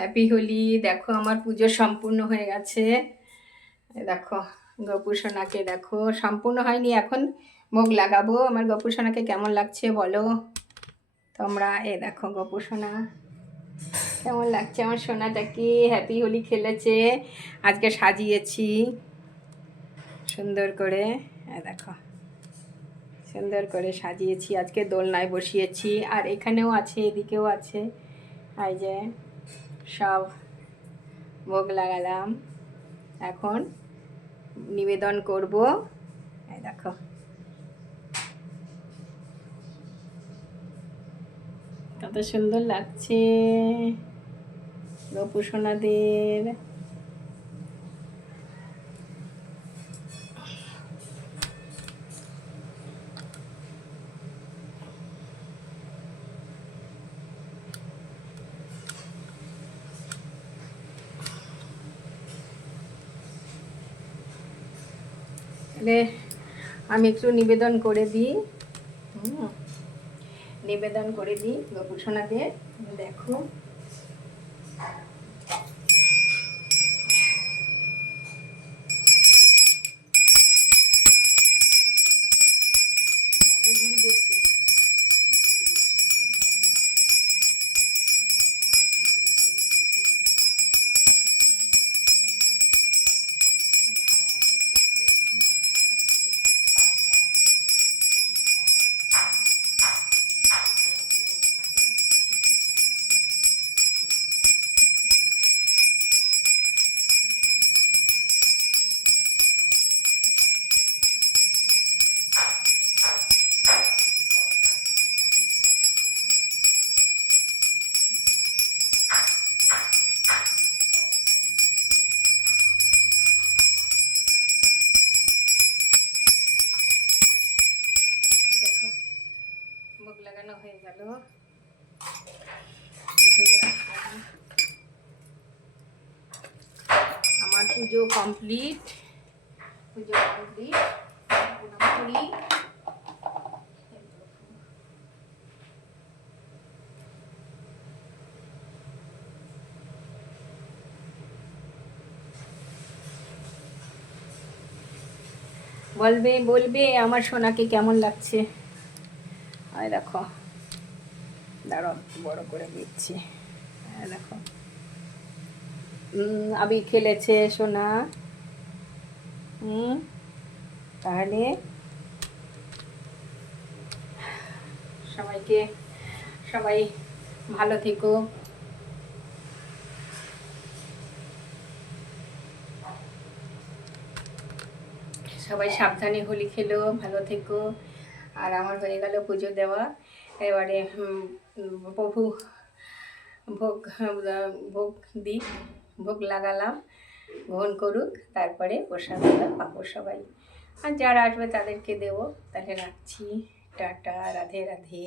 Happy Holi. দেখো আমার পুজো সম্পূর্ণ হয়ে গেছে। দেখো গোপুসোনাকে দেখো, সম্পূর্ণ হয়নি, এখন ভোগ লাগাবো। আমার গোপুসোনাকে কেমন লাগছে বলো তোমরা। দেখো গোপুসোনা কেমন লাগছে, আমার সোনাটাকে হ্যাপি হোলি খেলেছে। আজকে সাজিয়েছি সুন্দর করে, দেখো সুন্দর করে সাজিয়েছি, আজকে দোলনায় বসিয়েছি। আর এখানেও আছে, এদিকেও আছে, এই যে সব ভোগ লাগালাম। এখন নিবেদন করব। এই দেখো কত সুন্দর লাগছে গোপুসোনাদের। আমি একটু নিবেদন করে দিই, নিবেদন করে দিই গোপুসোনাদের। দেখো ভোগ লাগানো হয়ে গেল। আমার পুজো কমপ্লিট, পুজো কমপ্লিট পুরোপুরি। বলবে বলবে আমার সোনাকে কেমন লাগছে। আর দেখো দাঁড়াও বড় করে দিচ্ছি। দেখো আবির খেলেছে সোনা। তাহলে সবাই ভালো থেকো। সবাই সাবধানে হোলি খেলো, ভালো থেকো। আর আমার হয়ে গেল পুজো দেওয়া। এবারে প্রভু ভোগ ভোগ দিক, ভোগ লাগালাম, গ্রহণ করুক, তারপরে প্রসাদ পাবো সবাই। আর যারা আসবে তাদেরকে দেবো। তাহলে রাখছি, টাটা, রাধে রাধে।